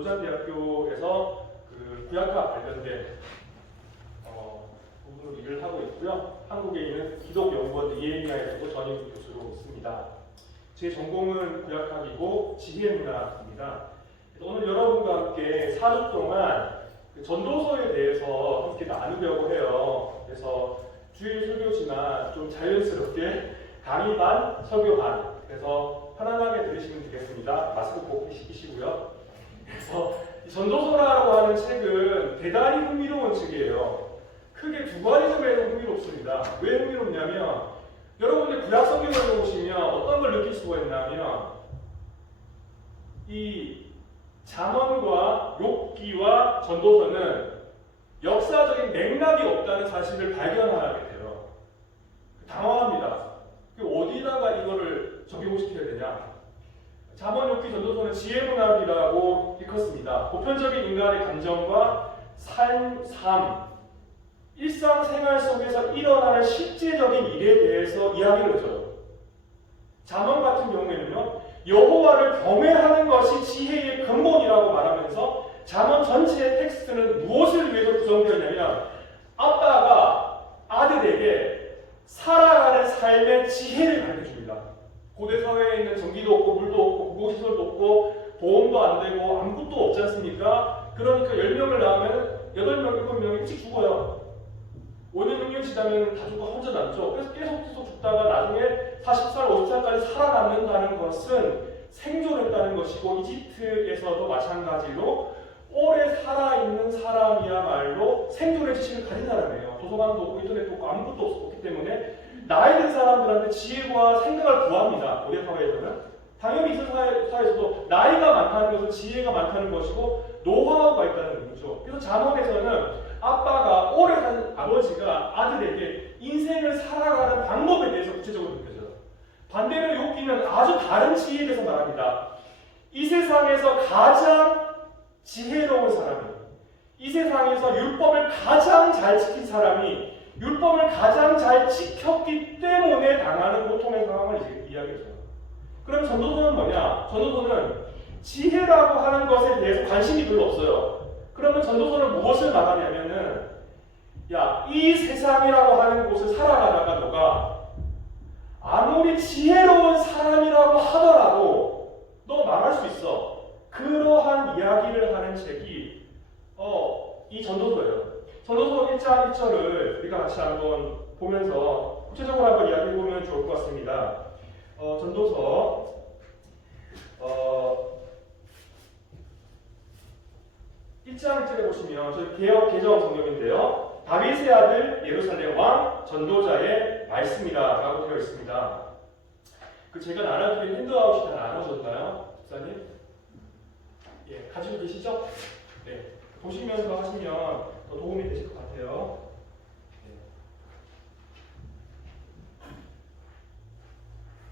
로잔대학교에서 그 구약학 관련된 부분으로 일을 하고 있고요. 한국에 있는 기독연구원 이에미아에서도 전임 교수로 있습니다. 제 전공은 구약학이고 지혜문학입니다. 오늘 여러분과 함께 4주 동안 전도서에 대해서 함께 나누려고 해요. 그래서 주일 설교지만 좀 자연스럽게 강의 반, 설교 반. 그래서 편안하게 들으시면 되겠습니다. 마스크 꼭 끼시고요. 그래서 전도서라고 하는 책은 대단히 흥미로운 책이에요. 크게 두 가지 점에서 흥미롭습니다. 왜 흥미롭냐면 여러분들 구약 성경을 보시면 어떤 걸 느낄 수가 있냐면 이 잠언과 욥기와 전도서는 역사적인 맥락이 없다는 사실을 발견하게 돼요. 당황합니다. 어디다가 이거를 적용시켜야 되냐? 잠언, 욥기, 전도서는 지혜문학이라고 일컫습니다. 보편적인 인간의 감정과 삶, 일상생활 속에서 일어나는 실제적인 일에 대해서 이야기를 해줘요. 잠언 같은 경우에는요, 여호와를 경외하는 것이 지혜의 근본이라고 말하면서 잠언 전체의 텍스트는 무엇을 위해서 구성되어 있냐면 아빠가 아들에게 살아가는 삶의 지혜를 가르쳐줍니다. 고대 사회에 있는 전기도 없고 물도 없고 공공시설도 없고 보험도 안 되고 아무것도 없지 않습니까? 그러니까 10명을 낳으면 8명, 7명이 일찍 죽어요. 5년, 6년 지나면 다 죽고 혼자 남죠. 그래서 계속 죽다가 나중에 40살, 50살까지 살아남는다는 것은 생존했다는 것이고, 이집트에서도 마찬가지로 오래 살아있는 사람이야말로 생존의 지식을 가진 사람이에요. 도서관도 없고 인터넷도 없고 아무것도 없기 때문에 나이 든 사람들한테 지혜와 생각을 구합니다. 고대 사회에서는. 당연히 이 사회에서도 나이가 많다는 것은 지혜가 많다는 것이고 노하우가 있다는 의미죠. 그래서 잠언에서는 아빠가 오래 산 아버지가 아들에게 인생을 살아가는 방법에 대해서 구체적으로 느껴져요. 반대로 욥기는 아주 다른 지혜에 대해서 말합니다. 이 세상에서 가장 지혜로운 사람이, 이 세상에서 율법을 가장 잘 지킨 사람이 율법을 가장 잘 지켰기 때문에 당하는 고통의 상황을 이야기해줘요. 그럼 전도서는 뭐냐? 전도서는 지혜라고 하는 것에 대해서 관심이 별로 없어요. 그러면 전도서는 무엇을 말하냐면은, 야, 이 세상이라고 하는 곳을 살아가다가 너가 아무리 지혜로운 사람이라고 하더라도 너 망할 수 있어. 그러한 이야기를 하는 책이 이 전도서예요. 전도서 1장 1절을 우리가 같이 한번 보면서 구체적으로 한번 이야기해보면 좋을 것 같습니다. 전도서 1장 1절에 보시면 저희 개역 개정 성경인데요. 다윗의 아들 예루살렘 왕 전도자의 말씀이다 라고 되어 있습니다. 제가 나눠드린 핸드아웃이 다 나눠졌나요? 목사님? 예, 가지고 계시죠? 네. 보시면서 하시면 더 도움이 되실 것 같아요. 네.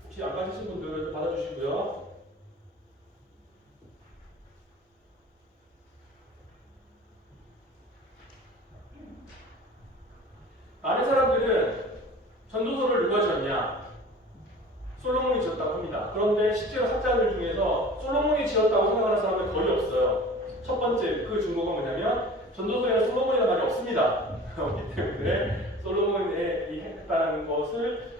혹시 안 가지신 분들은 받아주시고요. 많은 사람들은 전도서를 누가 지었냐? 솔로몬이 지었다고 합니다. 그런데 실제로 학자들 중에서 솔로몬이 지었다고 생각하는 사람은 거의 없어요. 첫 번째 그 증거가 뭐냐면 전도서에는 솔로몬이라는 말이 없습니다. 없기 때문에 솔로몬이 했다는 것을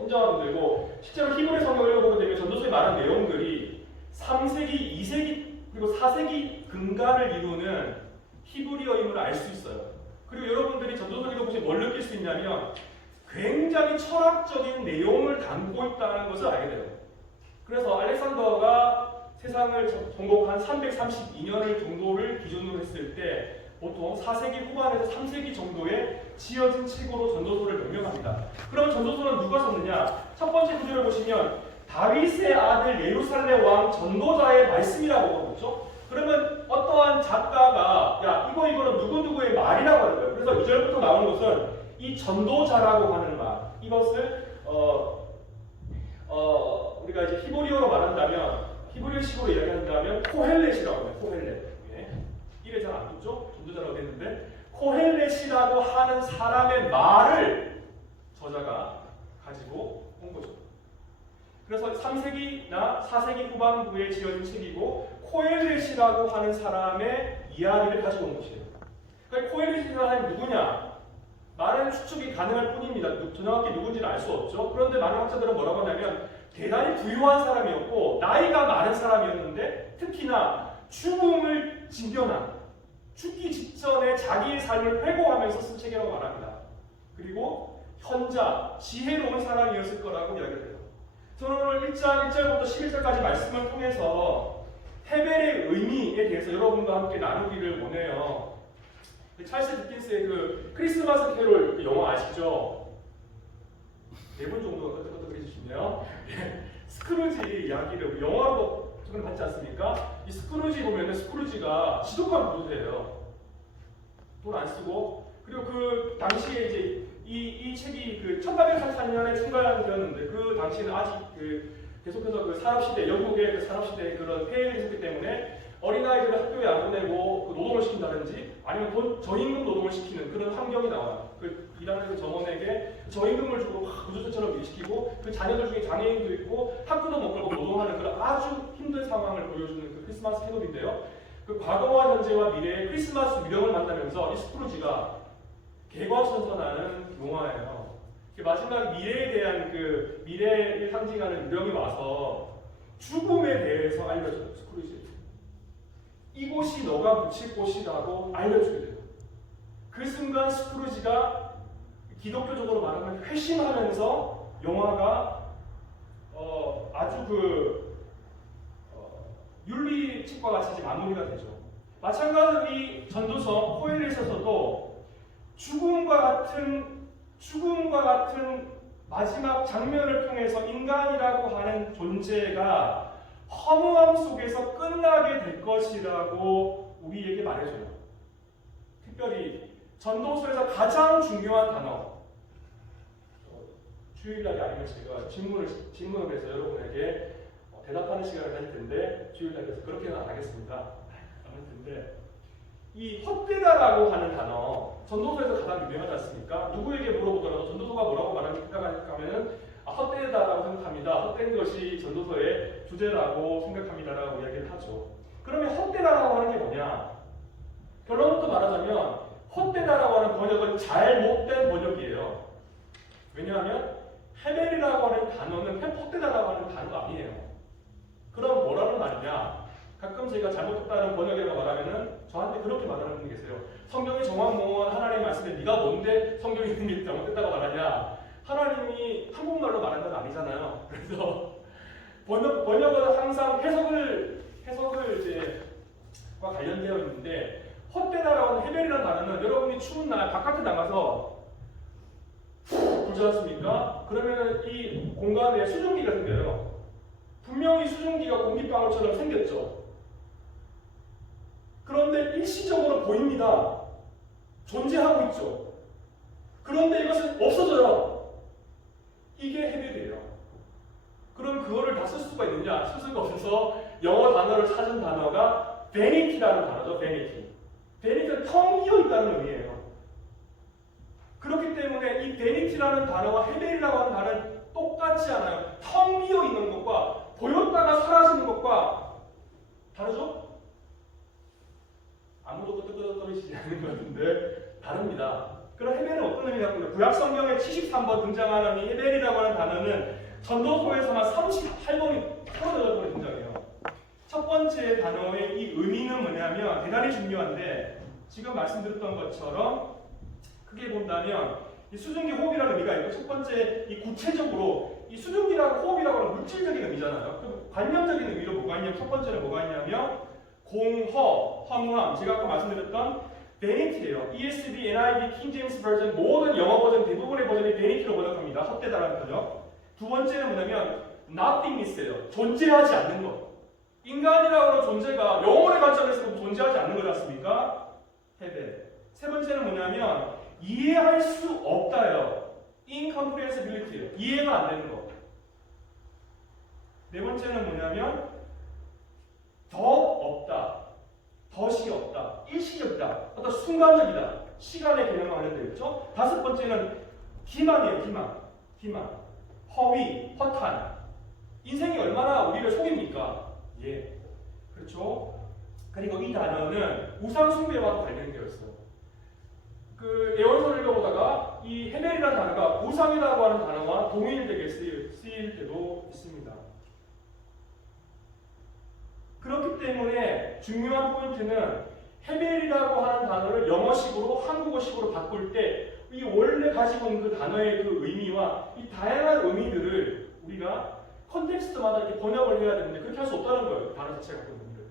인정하면 되고, 실제로 히브리 성경을 읽어보게 되면 전도서에 많은 내용들이 3세기, 2세기 그리고 4세기 근간을 이루는 히브리어임을 알 수 있어요. 그리고 여러분들이 전도서 읽어보시면 뭘 느낄 수 있냐면 굉장히 철학적인 내용을 담고 있다는 것을 알게 돼요. 그래서 알렉산더가 세상을 정복한 332년을 정도를 기준으로 했을 때 보통 4세기 후반에서 3세기 정도에 지어진 책으로 전도서를 명명합니다. 그럼 전도서는 누가 썼느냐? 첫 번째 구절을 보시면 다윗의 아들 예루살렘 왕 전도자의 말씀이라고 하죠. 그러면 어떠한 작가가 야 이거는 누구누구의 말이라고 하는 거예요. 그래서 2절부터 나오는 것은 이 전도자라고 하는 말, 이것을 우리가 이제 히브리어로 말한다면, 히브리어식으로 이야기한다면 코헬렛이라고 해요. 코헬렛. 예. 이래 잘 안 붙죠? 전도자라고 됐는데 코헬렛이라고 하는 사람의 말을 저자가 가지고 온 거죠. 그래서 3세기나 4세기 후반부에 지어진 책이고 코엘렛이라고 하는 사람의 이야기를 가지고 온 것이에요. 그러니까 코엘렛이라는 사람이 누구냐? 많은 추측이 가능할 뿐입니다. 정확히 누군지는 알 수 없죠. 그런데 많은 학자들은 뭐라고 하냐면 대단히 부유한 사람이었고 나이가 많은 사람이었는데 특히나 죽음을 직면한 죽기 직전에 자기의 삶을 회고하면서 쓴 책이라고 말합니다. 그리고 현자, 지혜로운 사람이었을 거라고 이야기를 해요. 저는 오늘 1장 1절부터 11절까지 말씀을 통해서 헤벨의 의미에 대해서 여러분과 함께 나누기를 원해요. 찰스 디킨스의 그 크리스마스 캐롤 영화 아시죠? 4분 정도가 끄떡끄떡 해주시네요. 스크루지 이야기를 영화로 조금 봤지 않습니까? 이 스크루지 보면은 스크루지가 지독한 부자예요. 돈 안 쓰고 그리고 그 당시에 이제 이 책이 그 1844년에 출간되었는데 그 당시에는 아직 계속해서 그 산업시대 영국의 그 산업시대의 그런 폐해가 있었기 때문에 어린아이들을 학교에 안 보내고 그 노동을 시킨다든지 아니면 저임금 노동을 시키는 그런 환경이 나와요. 그 일하는 그 점원에게 저임금을 주고 구조처럼 일시키고 그 자녀들 중에 장애인도 있고 학교도 못 가고 노동하는 그런 아주 힘든 상황을 보여주는 그 크리스마스 캐롤인데요. 그 과거와 현재와 미래의 크리스마스 유령을 만나면서 이 스크루지가 개과천선하는 영화예요. 마지막 미래에 대한 그 미래를 상징하는 유령이 와서 죽음에 대해서 알려줘요. 스크루지. 이곳이 너가 묻힐 곳이라고 알려주게 돼요. 그 순간 스크루지가 기독교적으로 말하면 회심하면서 영화가 아주 윤리책과 같이 이제 마무리가 되죠. 마찬가지로 이 전도서 코엘렛에서도 죽음과 같은 마지막 장면을 통해서 인간이라고 하는 존재가 허무함 속에서 끝나게 될 것이라고 우리에게 말해줘요. 특별히 전도서에서 가장 중요한 단어, 주일날이 아니면 제가 질문을 해서 여러분에게 대답하는 시간을 가질 텐데 주일날에서 그렇게는 안 하겠습니다. 아무튼데 이 헛되다라고 하는 단어 전도서에서 가장 유명하지 않습니까? 누구에게 물어보더라도 전도서가 뭐라고 말합니까? 하면은 헛되다라고 생각합니다. 헛된 것이 전도서의 주제라고 생각합니다라고 이야기를 하죠. 그러면 헛되다라고 하는 게 뭐냐? 결론부터 말하자면 헛되다라고 하는 번역은 잘못된 번역이에요. 왜냐하면 헤벨이라고 하는 단어는 헛되다라고 하는 단어가 아니에요. 그럼 뭐라는 말이냐? 가끔 제가 잘못했다는 번역이라고 말하면은 저한테 그렇게 말하는 분이 계세요. 성경이 정확무원 하나님의 말씀에 네가 뭔데 성경이 이미 잘못됐다고 말하냐? 하나님이 한국말로 말하는 건 아니잖아요. 그래서 번역은 항상 해석을 이제 과 관련되어 있는데 헛되다라고 하는 헤벨이라는 단어는 여러분이 추운 날 바깥에 나가서 불지 않습니까? 그러면 이 공간에 수증기가 생겨요. 분명히 수증기가 공기방울처럼 생겼죠. 그런데 일시적으로 보입니다. 존재하고 있죠. 그런데 이것은 없어져요. 이게 헤벨이에요. 그럼 그거를 다 쓸 수가 있느냐? 쓸 수가 없어서 영어 단어를 찾은 단어가 vanity라는 단어죠. vanity. vanity는 텅 비어 있다는 의미예요. 그렇기 때문에 이 vanity라는 단어와 헤벨이라고 하는 단어는 똑같지 않아요. 텅 비어 있는 것과 보였다가 사라지는 것과 다르죠? 아무도 끄떡끄떡거리시지 않는 것 같은데 다릅니다. 그럼 헤벨은 어떤 의미냐고요? 구약 성경에 73번 등장하는 이 헤벨이라고 하는 단어는 전도서에서만 38번이 38번이 등장해요. 첫 번째 단어의 이 의미는 뭐냐면 대단히 중요한데 지금 말씀드렸던 것처럼 크게 본다면 이 수증기 호흡이라는 의미가 있고 첫 번째 이 구체적으로 이 수증기라고 호흡이라고 하는 물질적인 의미잖아요. 그 관념적인 의미로 뭐가 있냐면 첫 번째는 뭐가 있냐면 공허, 허무함. 제가 아까 말씀드렸던 vanity예요. ESV, NIV, King James Version 모든 영어 버전 대부분의 버전이 vanity로 번역합니다. 헛되다라는 번역. 두 번째는 뭐냐면 nothingness예요. 존재하지 않는 것. 인간이라고 하는 존재가 영혼의 관점에서 존재하지 않는 거지 않습니까? 헤벨. 세 번째는 뭐냐면 이해할 수 없다요. incomprehensibility예요. 이해가 안 되는 것. 네 번째는 뭐냐면 더 없다. 덫이 없다. 일시적이다. 어떤 순간적이다. 시간의 개념과 관련되어 있죠. 다섯 번째는 기만이에요. 기만. 허위, 허탄. 인생이 얼마나 우리를 속입니까? 예. 그렇죠? 그리고 이 단어는 우상숭배와도 관련되어 있어요. 그 예언서를 읽어보다가 이 헤벨이라는 단어가 우상이라고 하는 단어와 동일되게 쓰일 때도 있습니다. 그렇기 때문에 중요한 포인트는 헤벨이라고 하는 단어를 영어식으로 한국어식으로 바꿀 때 이 원래 가지고 있는 그 단어의 그 의미와 이 다양한 의미들을 우리가 컨텍스트마다 이렇게 번역을 해야 되는데 그렇게 할 수 없다는 거예요. 단어 자체가 갖고 있는 의미를.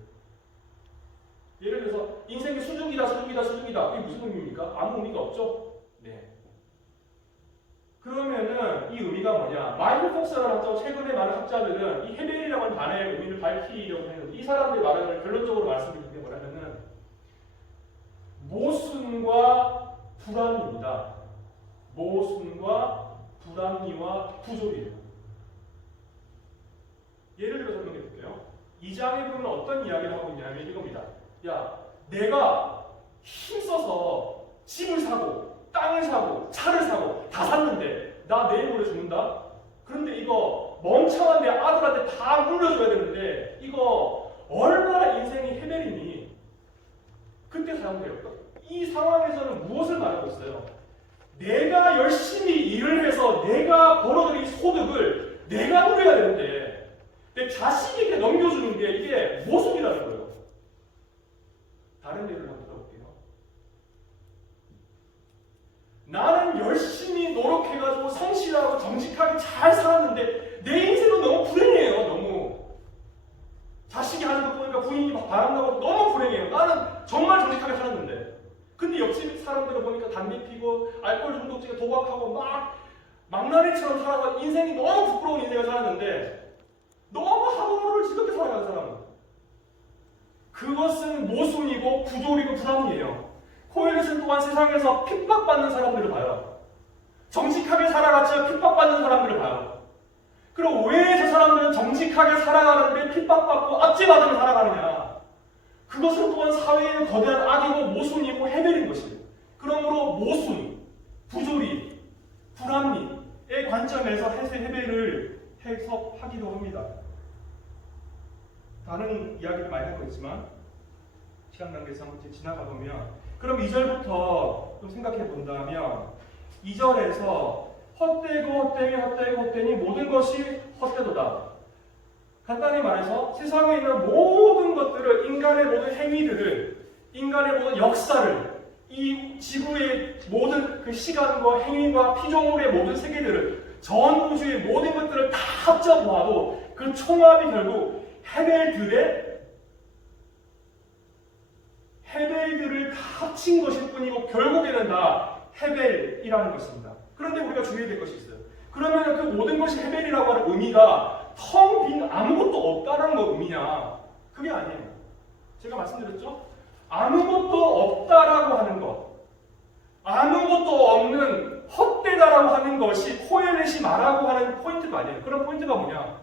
예를 들어서 인생이 수중이다. 그게 무슨 의미입니까? 아무 의미가 없죠. 네. 그러면은 이 의미가 뭐냐? 마이클 폭스라는 학자, 최근에 많은 학자들은 이 헤벨이라고 하는 단어의 의미를 밝히려고 했는데 이 사람들의 말을 결론적으로 말씀드리는 게 뭐냐면은 모순과 불합리입니다. 모순과 불합리와 부조리예요. 예를 들어 설명해 볼게요. 이 장에 보면 어떤 이야기를 하고 있냐면 이겁니다. 야, 내가 힘써서 집을 사고 땅을 사고 차를 사고 다 샀는데 나 내일 모레 죽는다? 그런데 이거 멍청한 내 아들한테 다 물려줘야 되는데 이거 얼마나 인생이 헤매리니? 그때 사용돼요. 이 상황에서는 무엇을 말하고 있어요? 내가 열심히 일을 해서 내가 벌어들인 소득을 내가 누려야 되는데 내 자식에게 넘겨주는 게 이게 모순이라는 거예요. 다른 예를 한번 들어볼게요. 나는 열심히 노력해가지고 성실하고 정직하게 잘 살았는데 내 인생은 너무 불행해요. 너무 자식이 하는 거 보니까 부인이 막 바람나고 너무 불행해요. 나는 정말 정직하게 살았는데 근데 옆집 사람들을 보니까 담배 피고 알코올 중독증에 도박하고 막 망나니처럼 살아가 인생이 너무 부끄러운 인생을 살았는데 너무 하루하루를 즐겁게 살아가는 사람은 그것은 모순이고 부조리고 불합리예요. 코엘렛은 또한 세상에서 핍박받는 사람들을 봐요. 정직하게 살아갔지만 핍박받는 사람들을 봐요. 그럼 왜 저 사람들은 정직하게 살아가는데 핍박받고 압제받으며 살아가느냐? 그것은 또한 사회의 거대한 악이고 모순이고 헤벨인 것이에요. 그러므로 모순, 부조리, 불합리의 관점에서 헤벨을 해석하기도 합니다. 다른 이야기를 많이 하고 있지만 시간 관계에서 한번 지나가 보면 그럼 2절부터 좀 생각해 본다면 2절에서 헛되니 모든 것이 헛되도다. 간단히 말해서 세상에 있는 모든 것들을 인간의 모든 행위들을 인간의 모든 역사를 이 지구의 모든 그 시간과 행위와 피조물의 모든 세계들을 전 우주의 모든 것들을 다 합쳐 보아도 그 총합이 결국 헤벨들을 다 합친 것일 뿐이고 결국에는 다 헤벨이라는 것입니다. 그런데 우리가 주의해야 될 것이 있어요. 그러면 그 모든 것이 헤벨이라고 하는 의미가 텅 빈 아무것도 없다는 거 의미냐? 그게 아니에요. 제가 말씀드렸죠? 아무것도 없다라고 하는 것, 아무것도 없는 헛되다라고 하는 것이 코엘렛이 말하고 하는 포인트가 아니에요. 그런 포인트가 뭐냐?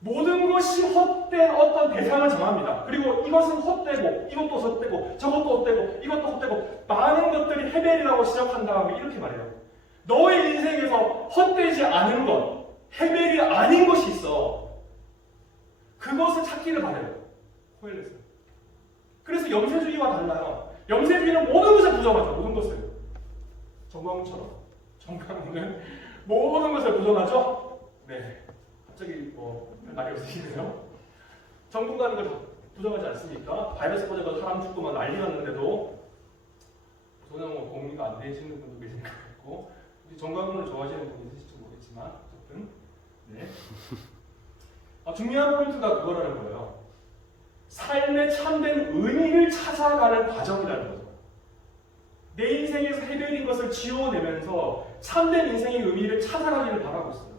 모든 것이 헛된 어떤 대상을 정합니다. 그리고 이것은 헛되고 이것도 헛되고 저것도 헛되고 이것도 헛되고 많은 것들이 헤벨이라고 시작한 다음에 이렇게 말해요. 너의 인생에서 헛되지 않은 것, 헤벨이 아닌 것이 있어. 그것을 찾기를 바래요. 코엘렛은. 그래서 영세주의와 달라요. 영세주의는 모든 것을 부정하죠. 모든 것을. 정광훈처럼. 정광훈은 모든 것을 부정하죠. 네. 갑자기 말이 없으시네요. 정부가는 걸 부정하지 않습니까? 바이러스 퍼져서 사람 죽고 막 난리 났는데도 전혀 공리가 안 되시는 분도 계신 것 같고 정광훈을 좋아하시는 분이 있으실지 모르겠지만 어쨌든 네. 중요한 포인트가 그거라는 거예요. 삶의 참된 의미를 찾아가는 과정이라는 거죠. 내 인생에서 헤벨인 것을 지워내면서 참된 인생의 의미를 찾아가기를 바라고 있어요.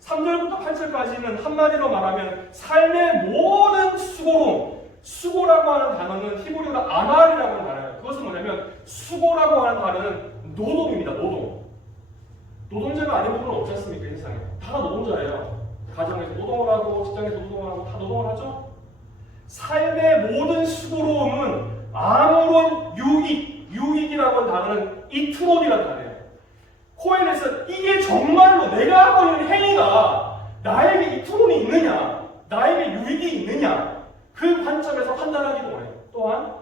3절부터 8절까지는 한마디로 말하면 삶의 모든 수고로, 수고라고 하는 단어는 히브리어로 아말이라고 하는 단어예요. 그것은 뭐냐면 수고라고 하는 단어는 노동입니다. 노동자가 아닌 분은 없지 않습니까? 이 세상에. 다 노동자예요. 가정에서 노동을 하고 직장에서 노동을 하고 다 노동을 하죠. 삶의 모든 수고로움은 아무런 유익이라고 하는 단어는 이트론이라는 단어예요. 코엘렛은 이게 정말로 내가 하고 있는 행위가 나에게 이트론이 있느냐, 나에게 유익이 있느냐, 그 관점에서 판단하기도 원해요. 또한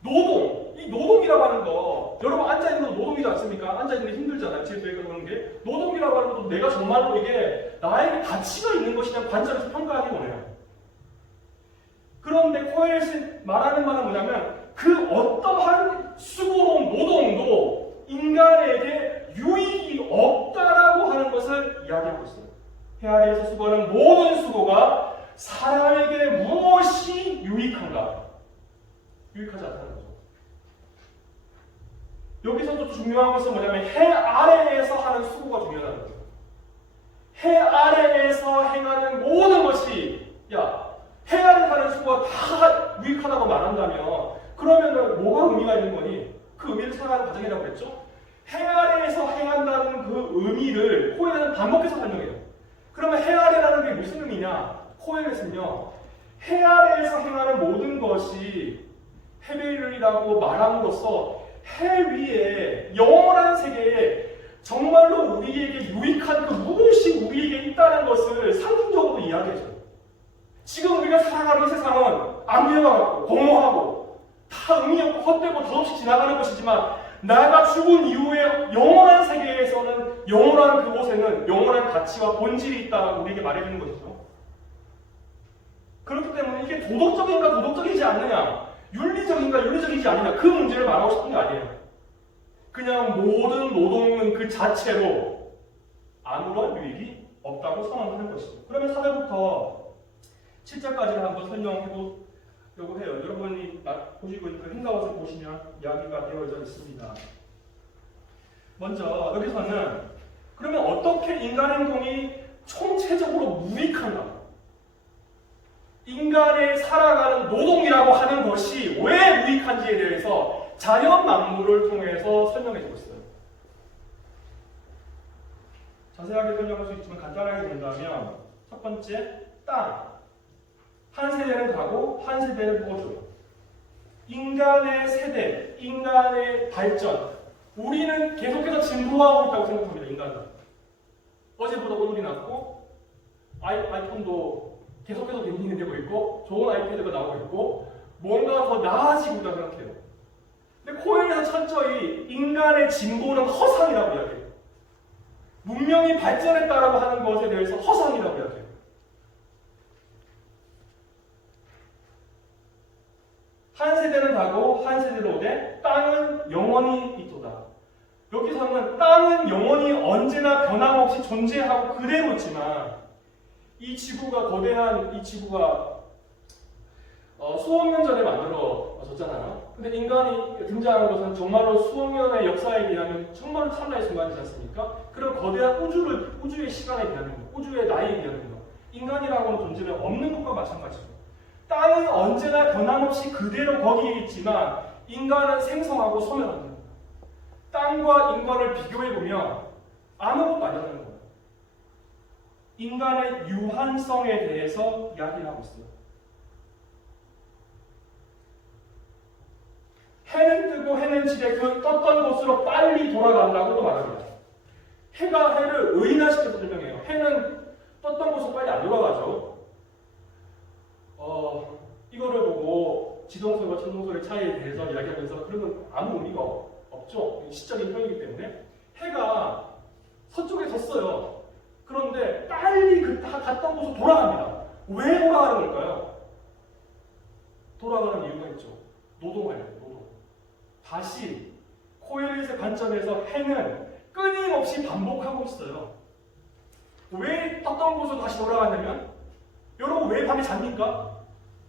노동, 이 노동이라고 하는 거 여러분 앉아있는 것도 노동이지 않습니까? 앉아있는 게 힘들잖아요. 집에 그러는 게 노동이라고 하는 것도 내가 정말로 이게 나에게 가치가 있는 것이냐는 관점에서 평가하기 원해요. 그런데 코엘렛이 말하는 말은 뭐냐면 그 어떠한 수고로운 노동도 인간에게 유익이 없다라고 하는 것을 이야기하고 있어요. 해 아래에서 수고하는 모든 수고가 사람에게 무엇이 유익한가? 유익하지 않다는 거죠. 여기서 또 중요한 것은 뭐냐면 해 아래에서 하는 수고가 중요하다는 거죠. 해 아래에서 행하는 모든 것이 해 아래 하는 수고가 다 유익하다고 말한다면 그러면은 뭐가 의미가 있는 거니? 그 의미를 생각하는 과정이라고 했죠. 해 아래에서 행한다는 그 의미를 코엘렛은 반복해서 설명해요. 그러면 해 아래라는 게 무슨 의미냐? 코엘렛은요, 해 아래에서 행하는 모든 것이 헤벨이라고 말함으로써 해 위에 영원한 세계에 정말로 우리에게 유익한 그 무엇이 우리에게 있다는 것을 상징적으로 이야기해줘요. 지금 우리가 살아가는 세상은 암울하고 공허하고 다 의미 없고 헛되고 더없이 지나가는 것이지만 나가 죽은 이후에 영원한 세계에서는 영원한 그곳에는 영원한 가치와 본질이 있다고 우리에게 말해주는 것이죠. 그렇기 때문에 이게 도덕적인가 도덕적이지 않느냐, 윤리적인가 윤리적이지 않느냐 그 문제를 말하고 싶은 게 아니에요. 그냥 모든 노동은 그 자체로 아무런 유익이 없다고 선언하는 것이죠. 그러면 4절부터 7절까지를 한번 설명해 보려고 해요. 여러분이 보시고 있는 그 행가옷을 보시면 이야기가 되어져 있습니다. 먼저 여기서는 그러면 어떻게 인간 행동이 총체적으로 무익한가? 인간의 살아가는 노동이라고 하는 것이 왜 무익한지에 대해서 자연 만물을 통해서 설명해 주고 있어요. 자세하게 설명할 수 있지만 간단하게 본다면 첫 번째, 땅. 한 세대는 가고 한 세대는 꺼줘요. 인간의 세대, 인간의 발전. 우리는 계속해서 진보하고 있다고 생각합니다. 인간은. 어제보다 오늘이 낫고 아이폰도 계속해서 갱신이 되고 있고 좋은 아이패드가 나오고 있고 뭔가 더 나아지고 있다고 생각해요. 근데 코엘렛에서 철저히 인간의 진보는 허상이라고 이야기해요. 문명이 발전했다라고 하는 것에 대해서 허상이라고 이야기해요. 한 세대는 가고 한 세대는 오되 땅은 영원히 있도다. 여기서는 땅은 영원히 언제나 변함없이 존재하고 그대로 있지만 이 지구가 거대한 이 지구가 수억 년 전에 만들어졌잖아요. 근데 인간이 등장한 것은 정말로 수억 년의 역사에 비하면 정말로 찰나의 순간이지 않습니까? 그런 거대한 우주의 시간에 비하면 우주의 나이에 비하면 인간이라고 하는 존재는 없는 것과 마찬가지죠. 땅은 언제나 변함없이 그대로 거기에 있지만 인간은 생성하고 소멸한다. 땅과 인간을 비교해보면 아무것도 아니라는 거예요. 인간의 유한성에 대해서 이야기를 하고 있어요. 해는 뜨고 해는 지되 그 떴던 곳으로 빨리 돌아간다고도 말합니다. 해가 해를 의인화시켜서 설명해요. 해는 떴던 곳으로 빨리 안 돌아가죠. 이거를 보고 지동설과 천동설의 차이에 대해서 이야기하면서 그런 건 아무 의미가 없죠. 시적인 표현이기 때문에 해가 서쪽에 졌어요. 그런데 빨리 갔던 곳으로 돌아갑니다. 왜 돌아가는 걸까요? 돌아가는 이유가 있죠. 노동하려고, 노동. 다시 코엘렛의 관점에서 해는 끊임없이 반복하고 있어요. 왜 떴던 곳으로 다시 돌아가냐면 여러분 왜 밤에 잡니까?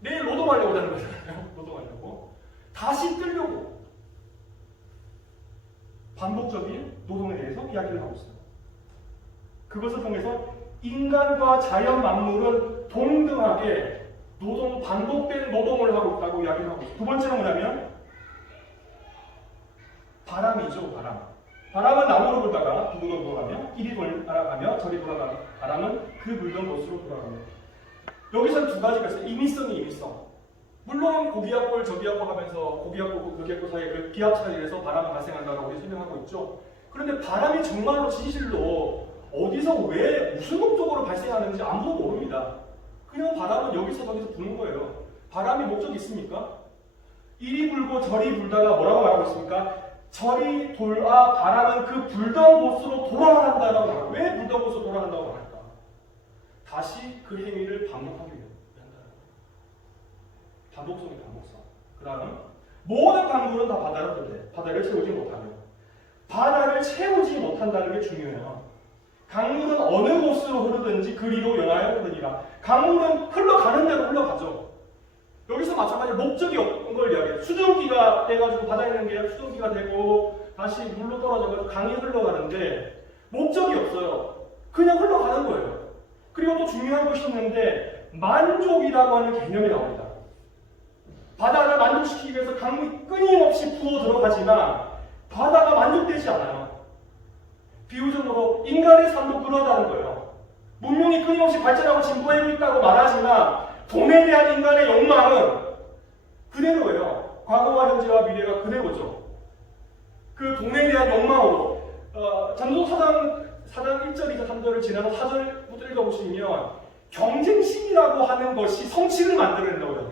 내일 노동하려고 하는 거잖아요. 노동하려고. 다시 뜨려고. 반복적인 노동에 대해서 이야기를 하고 있어요. 그것을 통해서 인간과 자연 만물은 동등하게 반복된 노동을 하고 있다고 이야기를 하고 있어요. 두 번째는 뭐냐면 바람이죠. 바람은 나무로 불다가 두루로 돌아가며 이리 돌아가며 저리 돌아가며 바람은 그 물던 곳으로 돌아가며 여기서는 두 가지가 있어요. 임의성이 임의성. 물론 고기압골 저기압골 하면서 고기압골 저기압골 사이에 그 기압 차이에서 바람이 발생한다고 우리 설명하고 있죠. 그런데 바람이 정말로 진실로 어디서 왜 무슨 목적으로 발생하는지 아무도 모릅니다. 그냥 바람은 여기서 저기서 부는 거예요. 바람이 목적이 있습니까? 이리 불고 저리 불다가 뭐라고 말하고 있습니까? 저리 돌아 바람은 그 불던 곳으로 돌아간다라고 말합니다. 왜 불던 곳으로 돌아간다고 말할까? 다시 그 행위를 반복하기 위해 한다. 반복성이 반복성. 그 다음 모든 강물은 다 바다로 흐르되 바다를 채우지 못하며 바다를 채우지 못한다는 게 중요해요. 강물은 어느 곳으로 흐르든지 그리로 영하여 흐르니라. 강물은 흘러가는 대로 흘러가죠. 여기서 마찬가지로 목적이 없는 걸 이야기해요. 수증기가 돼가지고 바다에 있는 게 수증기가 되고 다시 물로 떨어져가지고 강이 흘러가는데 목적이 없어요. 그냥 흘러가는 거예요. 그리고 또 중요한 것이 있는데 만족이라고 하는 개념이 나옵니다. 바다를 만족시키기 위해서 강물이 끊임없이 부어 들어가지만 바다가 만족되지 않아요. 비유적으로 인간의 삶도 그러하다는 거예요. 문명이 끊임없이 발전하고 진보하고 있다고 말하지만 돈에 대한 인간의 욕망은 그대로예요. 과거와 현재와 미래가 그대로죠. 그 돈에 대한 욕망으로 전도사장 1절, 2절, 3절을 지나서 4절부터 읽어보시면 경쟁심이라고 하는 것이 성취를 만들어낸다고 해요.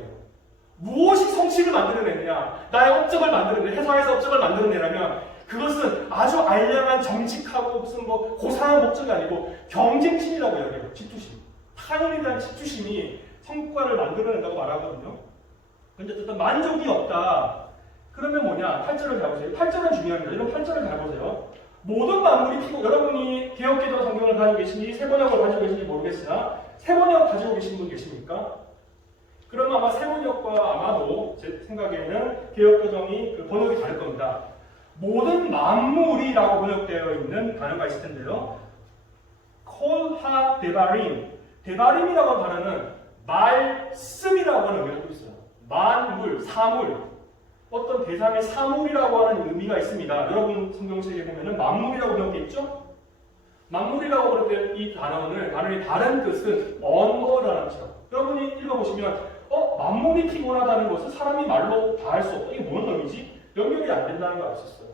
무엇이 성취를 만들어내느냐? 나의 업적을 만들어내, 회사에서 업적을 만들어내려면 그것은 아주 알량한 정직하고 무슨 뭐 고상한 목적이 아니고 경쟁심이라고 이야기해요. 질투심. 타인에 대한 질투심이 성과를 만들어낸다고 말하거든요. 근데 어쨌든 만족이 없다. 그러면 뭐냐? 8절을 잘 보세요. 8절은 중요합니다. 이런 8절을 잘 보세요. 모든 만물이 피고, 여러분이 개혁개정 성경을 가지고 계신지 세번역을 가지고 계신지 모르겠으나 세번역 가지고 계신 분 계십니까? 그러면 아마 세번역과 아마도 제 생각에는 개혁개정이 그 번역이 다를 겁니다. 모든 만물이라고 번역되어 있는 단어가 있을 텐데요. 콜하 데바림. 데바림이라고 하는 단어는 말씀이라고 하는 의미가 또 있어요. 만물, 사물. 어떤 대상의 사물이라고 하는 의미가 있습니다. 여러분 성경책에 보면은 만물이라고 번역되어 있죠? 만물이라고 번역된 이 단어의 다른 뜻은 언어라는 뜻이에요. 여러분이 읽어보시면 만물이 피곤하다는 것은 사람이 말로 다 할 수 없다. 이게 뭔 의미지? 연결이 안 된다는 걸 알 수 있어요.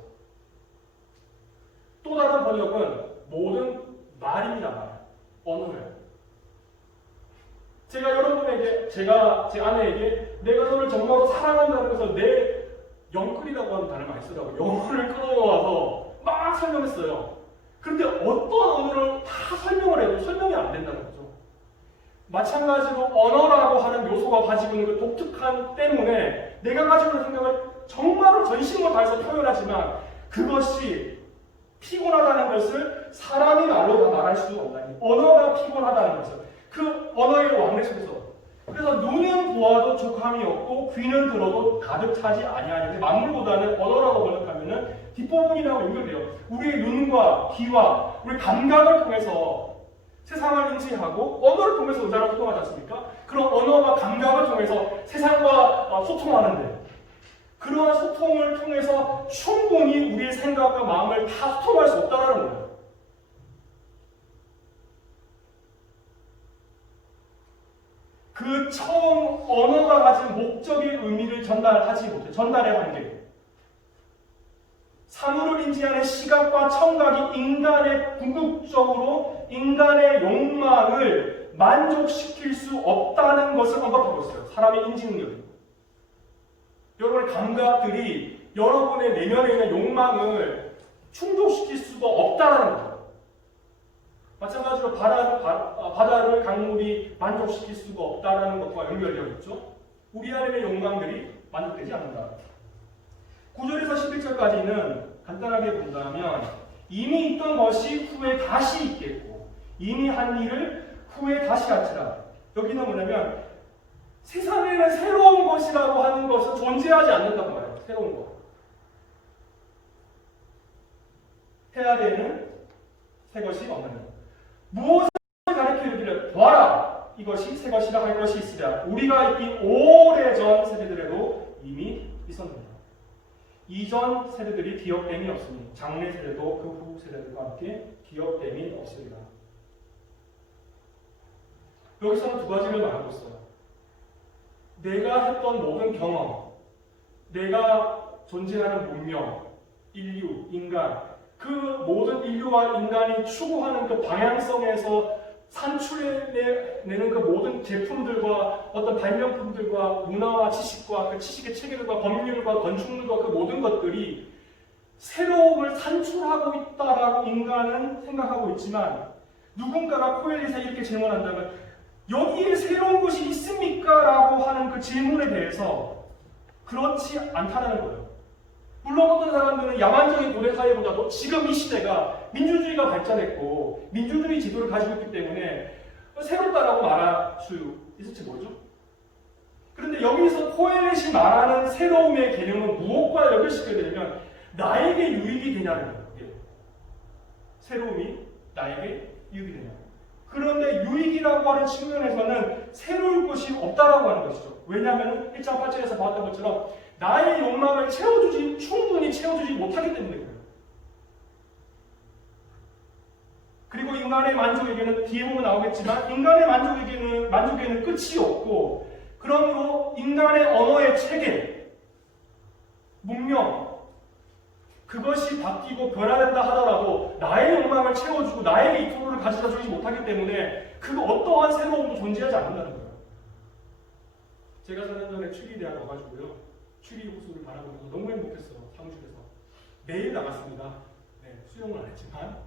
또 다른 번역은 모든 말입니다. 말. 언어예요. 제가 여러분에게, 제가 제 아내에게 내가 너를 정말로 사랑한다는 것을 내 영끌이라고 하는 단어를 많이 쓰더라고요. 영어를 끌어와서 막 설명했어요. 그런데 어떤 언어를 다 설명을 해도 설명이 안 된다는 거죠. 마찬가지로 언어라고 하는 요소가 가지고 있는 그 독특한 때문에 내가 가지고 있는 생각을 정말로 전심으로 다해서 표현하지만 그것이 피곤하다는 것을 사람이 말로 다 말할 수 없다니. 언어가 피곤하다는 것을. 그 언어의 왕래 속에서. 그래서 눈은 보아도 족함이 없고 귀는 들어도 가득 차지 아니하는데 만물보다는 언어라고 번역하면은 뒷부분이라고 연결돼요. 우리의 눈과 귀와 우리 감각을 통해서 세상을 인지하고 언어를 통해서 의사랑 소통하지 않습니까? 그런 언어와 감각을 통해서 세상과 소통하는데 그러한 소통을 통해서 충분히 우리의 생각과 마음을 다 소통할 수 없다는 거예요. 그 처음 언어가 가진 목적의 의미를 전달하지 못해 전달해야 하는 게 사물을 인지하는 시각과 청각이 인간의 궁극적으로 인간의 욕망을 만족시킬 수 없다는 것을 언급하고 있어요. 사람의 인지 능력이. 여러분의 감각들이 여러분의 내면에 있는 욕망을 충족시킬 수가 없다는 거예요. 마찬가지로 바다를 강물이 만족시킬 수가 없다는 것과 연결되어 있죠. 우리 안에 있는 욕망들이 만족되지 않는다. 9절에서 11절까지는 간단하게 본다면 이미 있던 것이 후에 다시 있겠고 이미 한 일을 후에 다시 하리라. 여기는 뭐냐면 세상에는 새로운 것이라고 하는 것은 존재하지 않는단 말이에요. 새로운 것. 해야 되는 새 것이 없는 것. 무엇을 가르쳐 이르기를 보아라. 이것이 새 것이라 할 것이 있으랴. 우리가 있기 오래전 세대들에도 이미 있었느니라. 이전 세대들이 기억됨이 없으니 장래 세대도 그 후 세대들과 함께 기억됨이 없으리라. 여기서는 두 가지를 말하고 있어요. 내가 했던 모든 경험, 내가 존재하는 문명, 인류, 인간, 그 모든 인류와 인간이 추구하는 그 방향성에서 산출해내는 그 모든 제품들과 어떤 발명품들과 문화와 지식과 그 지식의 체계들과 법률과 건축물과 그 모든 것들이 새로움을 산출하고 있다라고 인간은 생각하고 있지만 누군가가 코엘렛에 이렇게 질문한다면 여기에 새로운 것이 있습니까? 라고 하는 그 질문에 대해서 그렇지 않다는 거예요. 물론 어떤 사람들은 야만적인 고대 사회보다도 지금 이 시대가 민주주의가 발전했고 민주주의 지도를 가지고 있기 때문에 새롭다라고 말할 수 있을지 모르죠. 그런데 여기서 코엘렛이 말하는 새로움의 개념은 무엇과 연결시켜야 되냐면 나에게 유익이 되냐는 거예요. 새로움이 나에게 유익이 되냐. 그런데 유익이라고 하는 측면에서는 새로울 것이 없다라고 하는 것이죠. 왜냐하면 1장 8절에서 봤던 것처럼 나의 욕망을 충분히 채워주지 못하기 때문에 그래요. 그리고 인간의 만족에게는 뒤에 보면 나오겠지만 인간의 만족에는 끝이 없고 그러므로 인간의 언어의 체계, 문명 그것이 바뀌고 변화된다 하더라도 나의 욕망을 채워주고 나에게 이 프로를 가져다 주지 못하기 때문에 그 어떠한 새로움도 존재하지 않는다는 거예요. 제가 4년 전에 취리대학 와가지고요. 취리 호수를 바라보면서 너무 행복했어요. 사무실에서. 매일 나갔습니다. 네, 수영을 안 했지만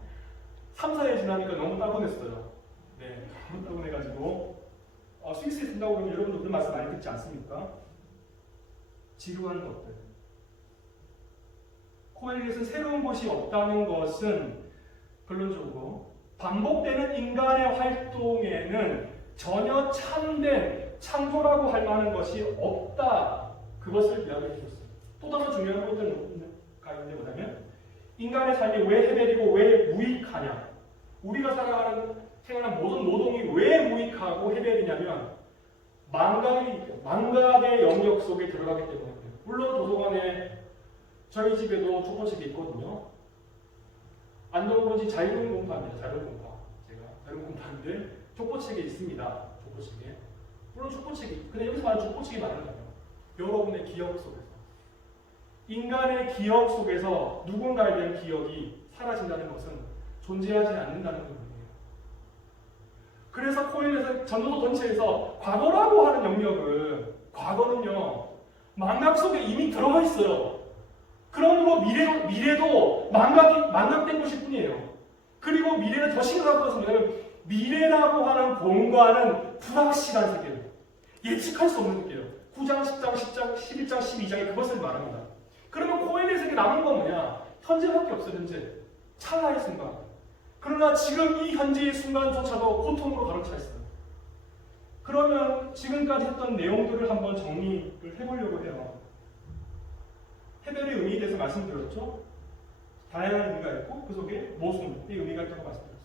3, 4일 지나니까 너무 따분했어요. 네, 너무 따분해가지고 스위스에 산다고 그러면 여러분도 그런 말씀 많이 듣지 않습니까? 지루한 것들. 코엘렛은 새로운 것이 없다는 것은 결론적으로 반복되는 인간의 활동에는 전혀 참된 창조라고 할 만한 것이 없다. 그것을 이야기해 주셨어요. 또 다른 중요한 포인트가 있는데 뭐냐면 인간의 삶이 왜 해결이고 왜 무익하냐. 우리가 생활하는 모든 노동이 왜 무익하고 해결이냐면 망각의 영역 속에 들어가기 때문에 그래요. 물론 도서관에 저희 집에도 족보책이 있거든요. 안동고지 자율공파입니다. 자율공파. 제가 자율공파인데 족보책에 있습니다. 족보책에. 물론 족보책이. 근데 여기서 말하는 족보책이 말하는 거예요. 여러분의 기억 속에서. 인간의 기억 속에서 누군가에 대한 기억이 사라진다는 것은 존재하지 않는다는 겁니다. 그래서 코엘렛은 전도서 전체에서 과거라고 하는 영역은 과거는요. 망각 속에 이미 들어가 있어요. 그러므로 미래도 망각된 것일 뿐이에요. 그리고 미래는 더 심각한 것은 뭐냐면 미래라고 하는 공간은 불확실한 세계예요. 예측할 수 없는 세계예요. 9장, 10장, 10장, 11장, 12장에 그것을 말합니다. 그러면 코엘렛에게 남은 건 뭐냐? 현재밖에 없어요. 현재. 찰나의 순간. 그러나 지금 이 현재의 순간조차도 고통으로 가로차 있어요. 그러면 지금까지 했던 내용들을 한번 정리를 해보려고 해요. 해별의 의미에 대해서 말씀드렸죠. 다양한 의미가 있고 그 속에 모순의 의미가 있다고 말씀드렸습니다.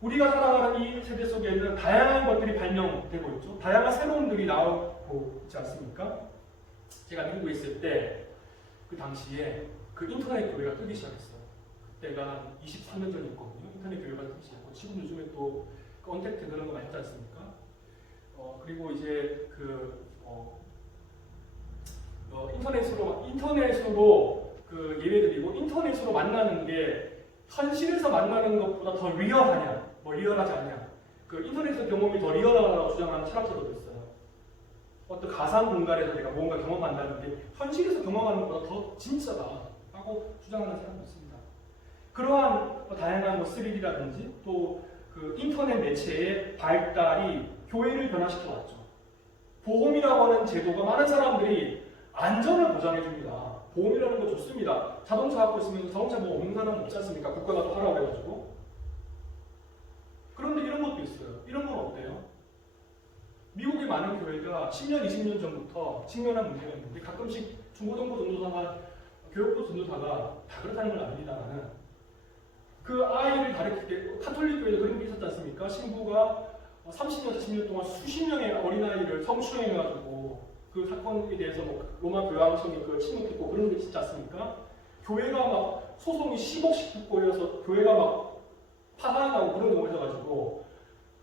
우리가 살아가는 이 세대 속에는 다양한 것들이 발명되고 있죠. 다양한 새로움들이 나오고 있지 않습니까? 제가 미국에 있을 때 그 당시에 그 인터넷 교회가 뜨기 시작했어요. 그때가 23년 전이었거든요. 인터넷 교회가 뜨기 시작했고 지금 요즘에 또 그 언택트 그런 거 많이 하지 않습니까? 그리고 이제 인터넷으로 그 예배드리고 인터넷으로 만나는 게 현실에서 만나는 것보다 더 리얼하냐, 뭐 리얼하지 않냐. 그 인터넷의 경험이 더 리얼하다고 주장하는 철학자도 있어요. 어떤 가상 공간에서 내가 뭔가 경험한다는 게 현실에서 경험하는 것보다 더 진짜다라고 주장하는 사람도 있습니다. 그러한 다양한 3D라든지 또 그 인터넷 매체의 발달이 교회를 변화시켜 왔죠. 보험이라고 하는 제도가 많은 사람들이 안전을 보장해 줍니다. 보험이라는 거 좋습니다. 자동차 갖고 있으면 자동차 보험 없는 사람 없지 않습니까? 국가가 또 하라고 해가지고. 그런데 이런 것도 있어요. 이런 건 어때요? 미국의 많은 교회가 10년, 20년 전부터 직면한 문제가 있는데 가끔씩 중고등부 전도사나 교육부 전도사가 다 그렇다는 걸 압니다만은 그 아이를 가르칠 때 카톨릭 교회도 그런 게 있었지 않습니까? 신부가 30년, 40년 동안 수십 명의 어린아이를 성추행해가지고 그 사건에 대해서 뭐 로마 교황청이 그걸 침묵했고 그런 게 있지 않습니까? 교회가 막 소송이 10억씩 붙고 이래서 교회가 막 파산이 나고 그런 경우가 있어가지고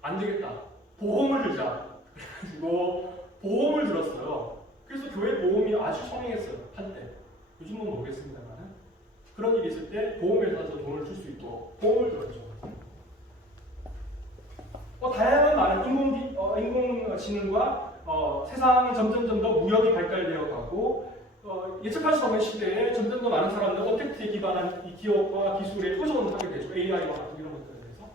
안 되겠다. 보험을 들자. 그래가지고 보험을 들었어요. 그래서 교회 보험이 아주 성행했어요. 한때. 요즘은 모르겠습니다만 그런 일이 있을 때 보험회사에서 돈을 줄 수 있도록 보험을 들었죠. 인공지능과 세상이 점점 더 무역이 발달되어 가고 예측할 수 없는 시대에 점점 더 많은 사람들 오브젝트에 기반한 이 기업과 기술에 도전을 하게 되죠. AI와 이런 것들에 대해서.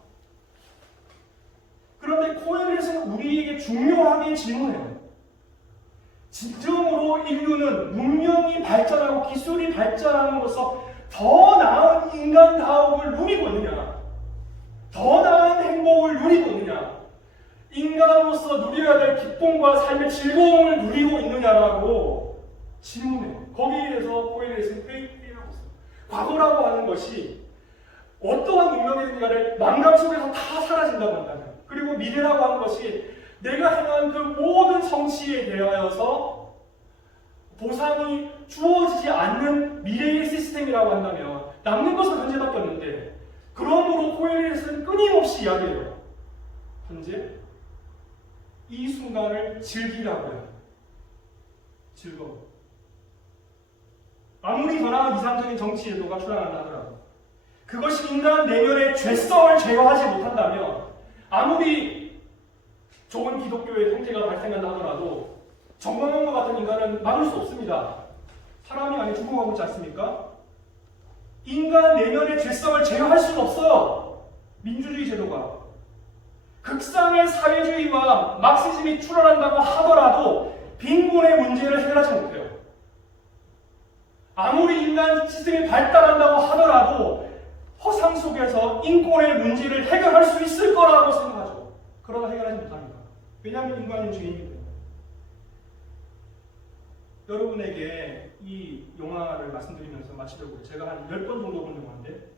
그런데 코엘렛은 우리에게 중요하게 질문해요. 진정으로 인류는 문명이 발전하고 기술이 발전함으로써 더 나은 인간다움을 누리고 있느냐? 더 나은 행복을 누리고 있느냐? 인간으로서 누려야 될 기쁨과 삶의 즐거움을 누리고 있느냐라고 질문해요. 거기에 대해서 코엘렛은 회의하고 있어요. 과거라고 하는 것이 어떠한 문명이든가를 망각 속에서 다 사라진다고 한다면, 그리고 미래라고 하는 것이 내가 행한 그 모든 성취에 대하여서 보상이 주어지지 않는 미래의 시스템이라고 한다면 남는 것은 현재밖에 없는데, 그러므로 코엘렛은 끊임없이 이야기해요. 현재 이 순간을 즐기라고 해요. 즐거움. 아무리 변화가 이상적인 정치 제도가 출현한다 하더라도 그것이 인간 내면의 죄성을 제거하지 못한다면, 아무리 좋은 기독교의 형태가 발생한다 하더라도 정광훈과 같은 인간은 막을 수 없습니다. 사람이 많이 죽어가고 있지 않습니까? 인간 내면의 죄성을 제어할 수는 없어요. 민주주의 제도가. 극상의 사회주의와 막시즘이 출현한다고 하더라도 빈곤의 문제를 해결하지 못해요. 아무리 인간 시스템이 발달한다고 하더라도 허상 속에서 인권의 문제를 해결할 수 있을 거라고 생각하죠. 그러나 해결하지 못합니다. 왜냐하면 인간은 주인이기 때문에. 여러분에게 이 영화를 말씀드리면서 마치려고 제가 한 10번 정도 본 영화인데,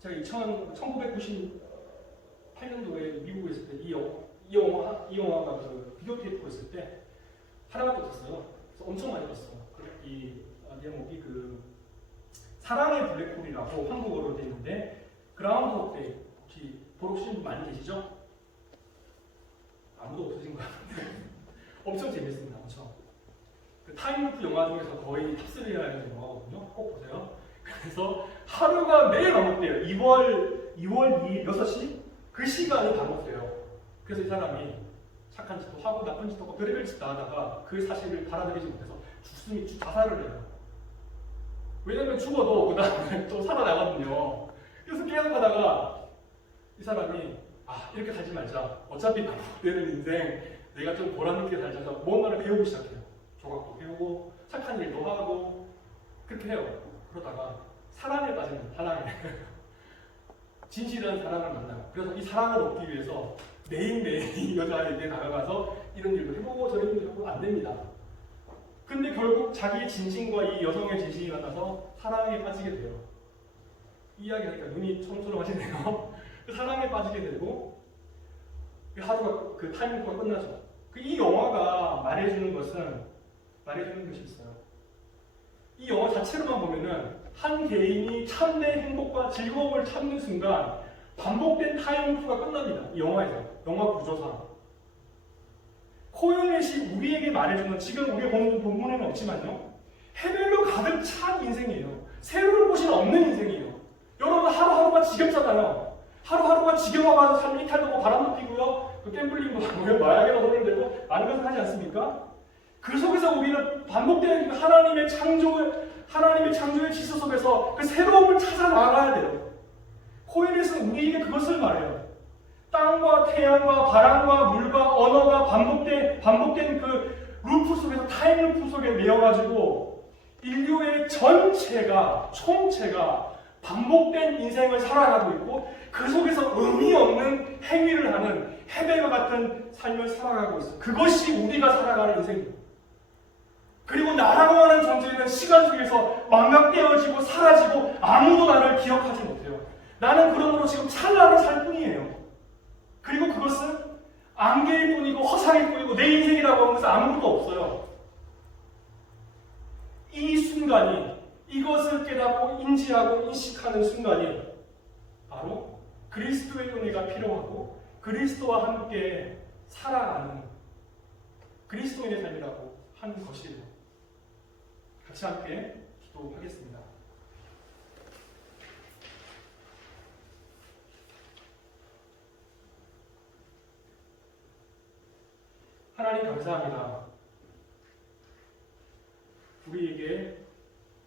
제가 1998년도에 미국에 있을 때 이 영화가 그 비디오 테이프가 있을 때 하나밖에 없었어요. 그래서 엄청 많이 봤어요. 이 제목이 그 사랑의 블랙홀이라고 한국어로 되어 있는데, 그라운드워크 데이 혹시 보러 오신 분 많이 계시죠? 아무도 없으신 것 같은데 엄청 재밌습니다. 엄청. 그 타임루프 영화 중에서 거의 탑3라는 영화거든요. 꼭 보세요. 그래서 하루가 매일 반복돼요. 2월 2일 6시 그 시간이 반복돼요. 그래서 이 사람이 착한 짓도 하고 나쁜 짓도 하고 별의별 짓도 하다가 그 사실을 받아들이지 못해서 자살을 해요. 왜냐면 죽어도 그 다음에 또 살아나거든요. 그래서 계속 하다가 이 사람이 이렇게 살지 말자. 어차피 반복되는 인생 내가 좀 보람있게 살자. 뭔가를 배우기 시작해요. 조각도 배우고 착한 일도 하고 그렇게 해요. 그러다가 사랑에 빠집니다. 사랑에. 진실한 사랑을 만나요. 그래서 이 사랑을 얻기 위해서 매일매일 이 여자에게 다가가서 이런 일도 해보고 저런 일도 해보고 안 됩니다. 근데 결국 자기의 진심과 이 여성의 진심이 만나서 사랑에 빠지게 돼요. 이 이야기 하니까 눈이 청소름하시네요. 사랑에 빠지게 되고 하루가 그 타이밍과 끝나죠. 이 영화가 말해주는 것이 있어요. 이 영화 자체로만 보면은 한 개인이 참된 행복과 즐거움을 찾는 순간 반복된 타임루프가 끝납니다. 이 영화에서. 영화 구조상. 코엘렛이 우리에게 말해주는, 지금 우리가 보는 본문에는 없지만요, 해별로 가득 찬 인생이에요. 새로운 곳이 없는 인생이에요. 여러분 하루하루가 지겹잖아요. 하루하루가 지겨워가지고 삶이 이탈되고 바람도 피고요, 갬블링도 하고요, 마약에도 손을 대고 많은 것을 하지 않습니까? 그 속에서 우리는 반복되는 하나님의 창조의 질서 속에서 그 새로움을 찾아 나가야 돼요. 코엘렛은 우리에게 그것을 말해요. 땅과 태양과 바람과 물과 언어가 반복된 그 루프 속에서, 타임 루프 속에 매여가지고 인류의 총체가 반복된 인생을 살아가고 있고, 그 속에서 의미 없는 행위를 하는 헤벨과 같은 삶을 살아가고 있어요. 그것이 우리가 살아가는 인생입니다. 그리고 나라고 하는 존재는 시간 속에서 망각되어지고 사라지고 아무도 나를 기억하지 못해요. 나는 그러므로 지금 찰나를 살 뿐이에요. 그리고 그것은 안개일 뿐이고 허상일 뿐이고 내 인생이라고 하는 것은 아무것도 없어요. 이 순간이, 이것을 깨닫고 인지하고 인식하는 순간이 바로 그리스도의 은혜가 필요하고 그리스도와 함께 살아가는 그리스도인의 삶이라고 하는 것이에요. 같이 함께 기도하겠습니다. 하나님 감사합니다. 우리에게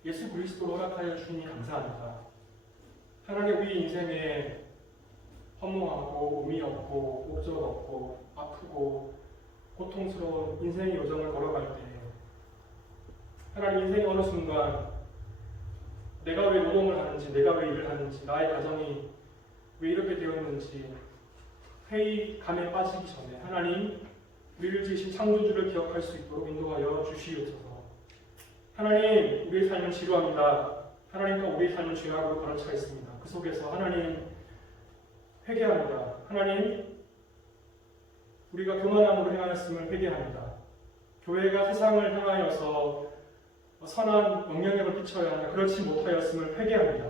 예수 그리스도를 허락하여 주시니 감사합니다. 하나님 우리 인생에 허무하고 의미 없고 목적 없고 아프고 고통스러운 인생의 여정을 걸어갈 때 하나님 인생의 어느 순간 내가 왜 노동을 하는지 내가 왜 일을 하는지 나의 가정이 왜 이렇게 되었는지 회의감에 빠지기 전에 하나님 우리를 지으신 창조주를 기억할 수 있도록 인도하여 주시옵소서. 하나님 우리의 삶은 지루합니다. 하나님과 우리의 삶은 죄악으로 가로차 있습니다. 그 속에서 하나님 회개합니다. 하나님 우리가 교만함으로 행하였음을 회개합니다. 교회가 세상을 향하여서 선한 영향력을 끼쳐야 하나 그렇지 못하였음을 회개합니다.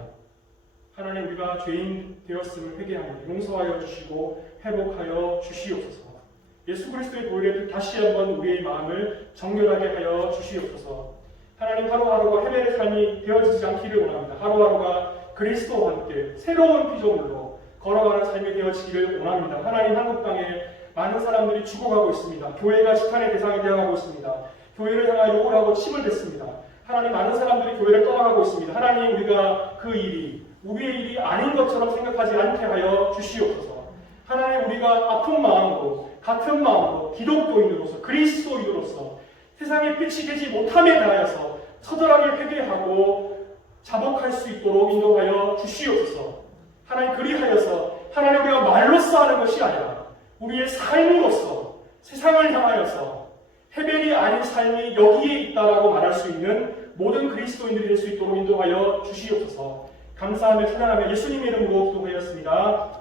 하나님 우리가 죄인 되었음을 회개합니다. 용서하여 주시고 회복하여 주시옵소서. 예수 그리스도의 보혈에 다시 한번 우리의 마음을 정결하게 하여 주시옵소서. 하나님 하루하루가 헤매의 삶이 되어지지 않기를 원합니다. 하루하루가 그리스도와 함께 새로운 피조물로 걸어가는 삶이 되어지기를 원합니다. 하나님 한국 땅에 많은 사람들이 죽어가고 있습니다. 교회가 지탄의 대상이 되어가고 있습니다. 교회를 향하여 욕을 하고 침을 뱉습니다. 하나님 많은 사람들이 교회를 떠나가고 있습니다. 하나님 우리가 그 일이 우리의 일이 아닌 것처럼 생각하지 않게 하여 주시옵소서. 하나님 우리가 아픈 마음으로 같은 마음으로 기독교인으로서 그리스도인으로서 세상의 빛이 되지 못함에 대하여서 처절하게 회개하고 자복할 수 있도록 인도하여 주시옵소서. 하나님 그리하여서 하나님 우리가 말로써 하는 것이 아니라 우리의 삶으로서 세상을 향하여서 헤벨이 아닌 삶이 여기에 있다라고 말할 수 있는 모든 그리스도인들이 될 수 있도록 인도하여 주시옵소서. 감사하며 찬양하며 예수님의 이름으로 기도하였습니다.